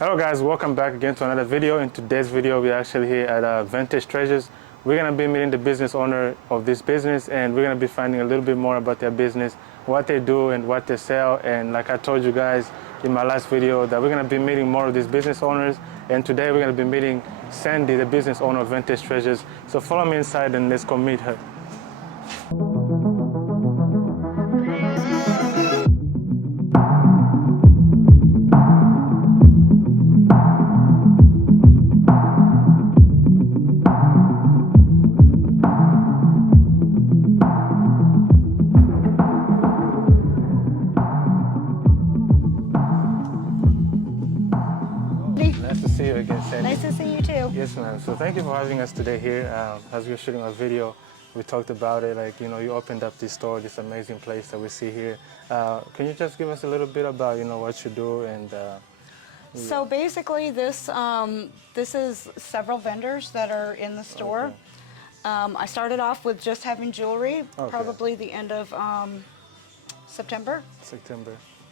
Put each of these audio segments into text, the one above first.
Hello guys, welcome back again to another video. In today's video, we're actually here at Vintage Treasures. We're gonna be meeting the business owner of this business, and we're gonna be finding a little bit more about their business, what they do and what they sell. And like I told you guys in my last video, that we're gonna be meeting more of these business owners. And today we're gonna be meeting Sandy, the business owner of Vintage Treasures. So follow me inside and let's go meet her. Nice to see you again, Sandy. Nice to see you too. Yes, ma'am. So thank you for having us today here. As we were shooting our video, we talked about it. Like, you opened up this store, this amazing place that we see here. Can you just give us a little bit about, what you do and? So basically, this is several vendors that are in the store. Okay. I started off with just having jewelry, probably the end of September.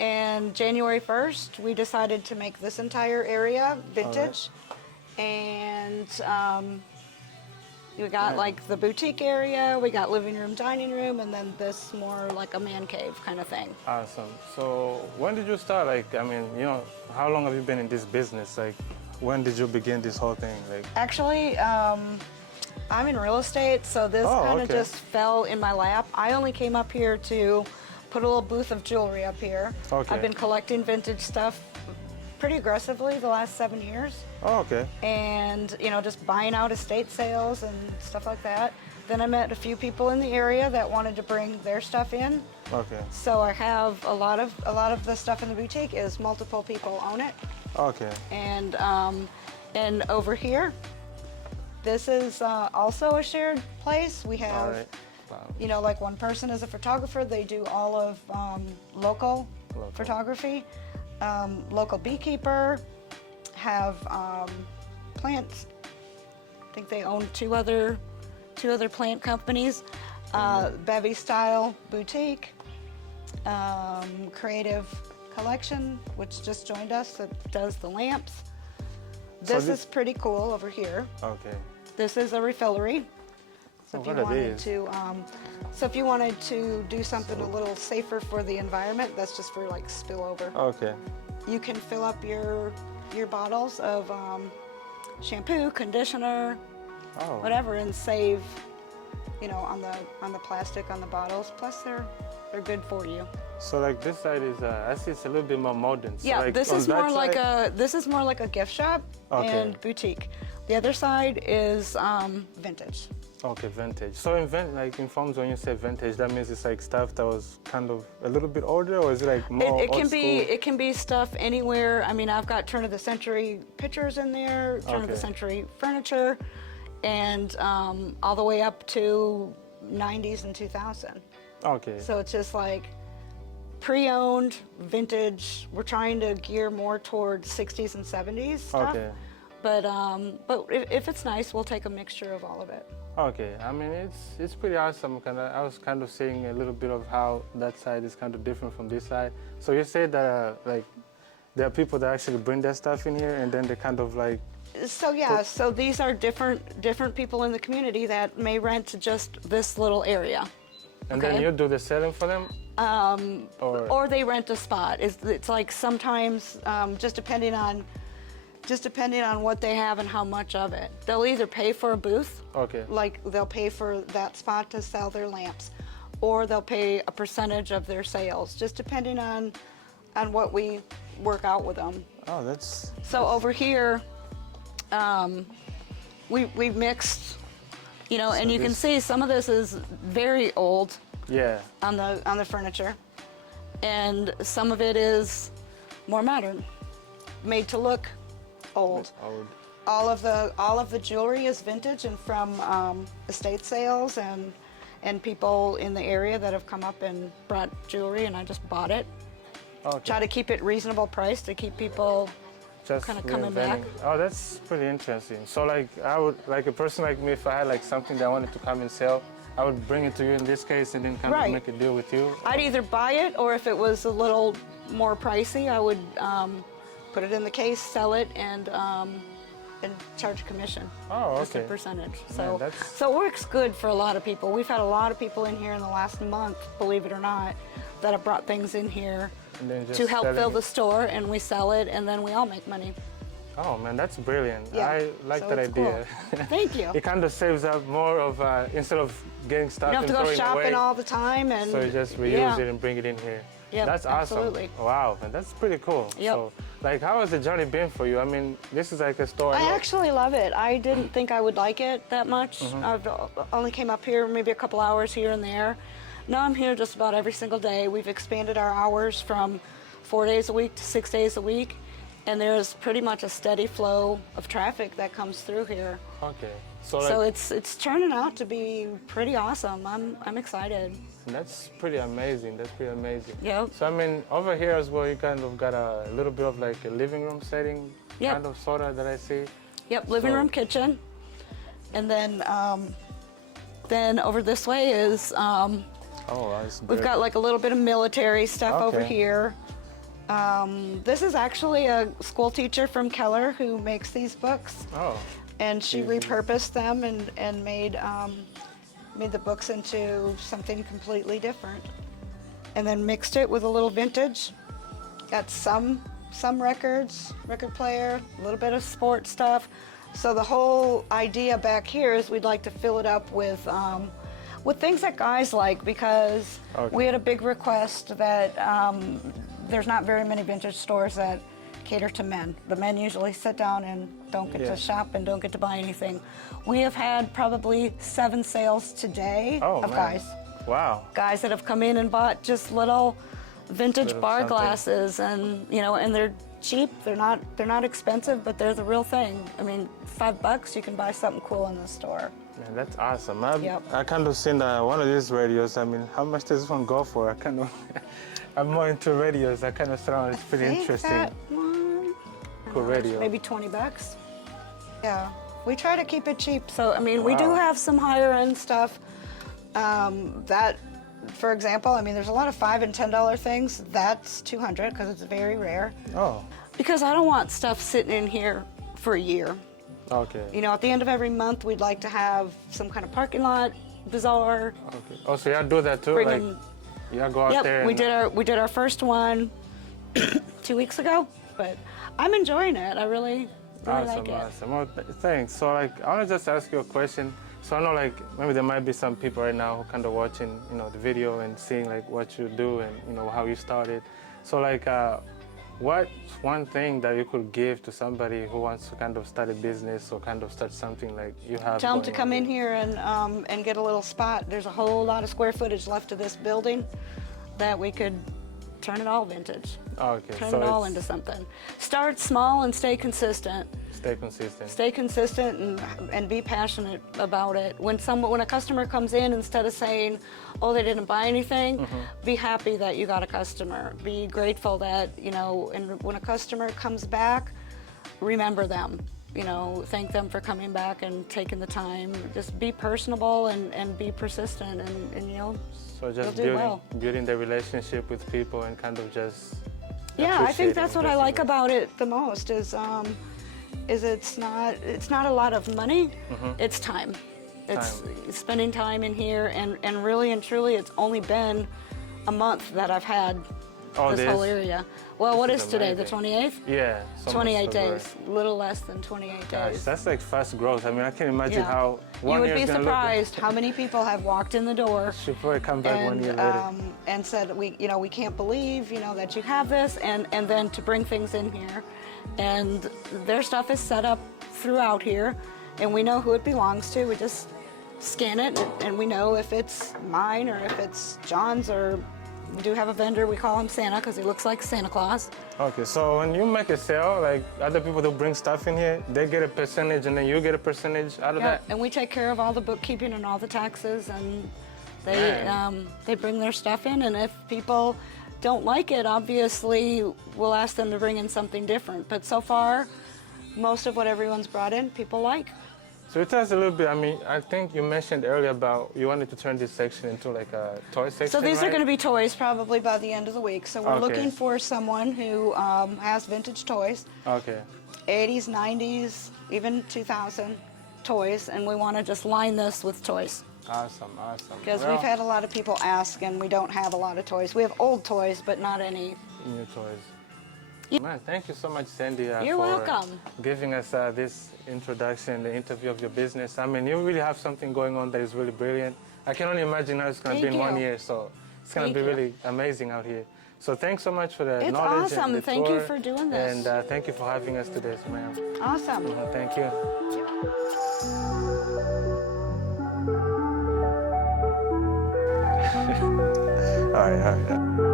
And January 1st, we decided to make this entire area vintage. Right. And we got like the boutique area, we got living room, dining room, and then this more like a man cave kind of thing. Awesome. So when did you start? Like, how long have you been in this business? Like, when did you begin this whole thing? Like, actually, I'm in real estate, so this kind of just fell in my lap. I only came up here to put a little booth of jewelry up here. Okay. I've been collecting vintage stuff pretty aggressively the last 7 years. Oh, okay. And, just buying out estate sales and stuff like that. Then I met a few people in the area that wanted to bring their stuff in. Okay. So I have a lot of the stuff in the boutique is multiple people own it. Okay. And over here, this is also a shared place. We have, like one person is a photographer. They do all of local photography. Local beekeeper, have plants. I think they own two other plant companies. Bevy Style Boutique, Creative Collection, which just joined us, that does the lamps. This is pretty cool over here. Okay. This is a refillery. So if you wanted to do something a little safer for the environment, that's just for like spillover. Okay. You can fill up your bottles of shampoo, conditioner, whatever, and save, on the plastic on the bottles. Plus, they're good for you. So like this side is, I see it's a little bit more modern. So yeah, like this is more like a gift shop and boutique. The other side is vintage. Okay, vintage. So in forms, when you say vintage, that means it's like stuff that was kind of a little bit older, or is it like more old school? It can be stuff anywhere. I mean, I've got turn of the century pictures in there, turn of the century furniture, and all the way up to 90s and 2000. Okay. So it's just like pre-owned, vintage. We're trying to gear more towards 60s and 70s stuff. Okay. But if it's nice, we'll take a mixture of all of it. Okay, I mean it's pretty awesome. I was kind of seeing a little bit of how that side is kind of different from this side. So you said that like there are people that actually bring their stuff in here, and then they kind of like. So yeah, so these are different people in the community that may rent just this little area. And then you do the selling for them. Or they rent a spot. It's like sometimes just depending on what they have and how much of it. They'll either pay for a booth, like they'll pay for that spot to sell their lamps, or they'll pay a percentage of their sales, just depending on what we work out with them. Oh, that's... So over here, we've mixed, and you can see some of this is very old. Yeah. On the furniture, and some of it is more modern, made to look old. All of the jewelry is vintage and from estate sales and people in the area that have come up and brought jewelry, and I just bought it. Okay. Try to keep it reasonable price to keep people just kind of coming back. Oh, that's pretty interesting. So like a person like me, if I had like something that I wanted to come and sell, I would bring it to you in this case and then kind of make a deal with you. I'd either buy it, or if it was a little more pricey, I would put it in the case, sell it, and charge a commission. Oh, okay. Just a percentage. Man, So it works good for a lot of people. We've had a lot of people in here in the last month, believe it or not, that have brought things in here to help fill the store, and we sell it, and then we all make money. Oh man, that's brilliant. Yeah. I like that idea. Cool. Thank you. It kind of saves up more of, instead of getting stuff You and don't have to go throwing away. shopping all the time. And So you just reuse it and bring it in here. Yeah, That's awesome. absolutely. Wow, man, that's pretty cool. Yep. So, like, how has the journey been for you? I mean, this is like a store. I actually love it. I didn't think I would like it that much. I've only came up here maybe a couple hours here and there. Now I'm here just about every single day. We've expanded our hours from 4 days a week to 6 days a week, and there's pretty much a steady flow of traffic that comes through here. Okay. So it's turning out to be pretty awesome. I'm excited. That's pretty amazing. That's pretty amazing. Yep. So I mean, over here as well, you kind of got a little bit of like a living room setting, Yep. kind of sorta that I see. Yep, living room, kitchen, and then over this way is Oh, that's we've got like a little bit of military stuff over Okay. here. This is actually a school teacher from Keller who makes these books. Oh. And she repurposed them and made the books into something completely different. And then mixed it with a little vintage. Got some records, record player, a little bit of sports stuff. So the whole idea back here is we'd like to fill it up with things that guys like, because we had a big request that there's not very many vintage stores that cater to men. The men usually sit down and don't get to shop and don't get to buy anything. We have had probably 7 sales today of guys. Wow. Guys that have come in and bought just little vintage Little bar something. glasses, and and they're cheap. They're not expensive, but they're the real thing. I mean, $5 you can buy something cool in the store. Man, that's awesome. Yep. I kind of seen one of these radios. I mean, how much does this one go for? I kind of, I'm more into radios. I kind of thought it's pretty interesting. That one, Cool radio. maybe $20. Yeah, we try to keep it cheap. So I mean, we do Wow. have some higher end stuff. That, for example, I mean, there's a lot of $5 and $10 things. That's $200 because it's very rare. Oh. Because I don't want stuff sitting in here for a year. Okay. At the end of every month, we'd like to have some kind of parking lot bazaar. Okay. Oh, so y'all do that too? Bring Like, in- y'all go out there. Yep, we did our first one 2 weeks ago, but I'm enjoying it. I really like it. Awesome. Well, thanks. So, like, I want to just ask you a question. So I know, like, maybe there might be some people right now who kind of watching, the video and seeing like what you do and how you started. So, like, what's one thing that you could give to somebody who wants to kind of start a business or kind of start something like you have? Tell them to going come on in there? here and get a little spot. There's a whole lot of square footage left of this building that we could turn it all vintage. Okay. Turn so it all it's- into something. Start small and stay consistent. Stay consistent. Stay consistent and be passionate about it. When a customer comes in, instead of saying, oh, they didn't buy anything, be happy that you got a customer. Be grateful that, and when a customer comes back, remember them. Thank them for coming back and taking the time. Just be personable and be persistent, and So just you'll do well. building the relationship with people and kind of just Yeah, I think appreciating that's what I like basically. about it the most is it's not a lot of money, it's time. It's spending time in here, and really and truly it's only been a month that I've had this whole area. Well, what is today, the amazing. 28th? Yeah. it's 28 almost over. days, a little less than 28 Gosh, days. that's like fast growth. I mean, I can imagine Yeah. how You 1 would year be is gonna surprised how many people have walked in the door Should probably come back 1 year later. and said, we can't believe, that you have this, and then to bring things in here. And their stuff is set up throughout here, and we know who it belongs to. We just scan it, and we know if it's mine or if it's John's, or we do have a vendor, we call him Santa because he looks like Santa Claus. Okay, so when you make a sale, like other people that bring stuff in here, they get a percentage and then you get a percentage out of Yeah, that? and we take care of all the bookkeeping and all the taxes, and they bring their stuff in, and if people don't like it, obviously we'll ask them to bring in something different. But so far, most of what everyone's brought in, people like. So tell us a little bit, I mean, I think you mentioned earlier about you wanted to turn this section into like a toy section, So these right? are going to be toys probably by the end of the week. So we're looking for someone who has vintage toys. Okay. 80s, 90s, even 2000 toys, and we want to just line this with toys. Awesome, awesome. Because we've had a lot of people ask, and we don't have a lot of toys. We have old toys, but not any new toys. Man, thank you so much, Sandy, You're welcome. giving us this introduction, the interview of your business. I mean, you really have something going on that is really brilliant. I can only imagine how it's going to be in 1 year, so it's going to be really amazing out here. So thanks so much for the knowledge awesome. and the Thank tour, you for doing this. And thank you for having us today, ma'am. Awesome. Thank you. All right.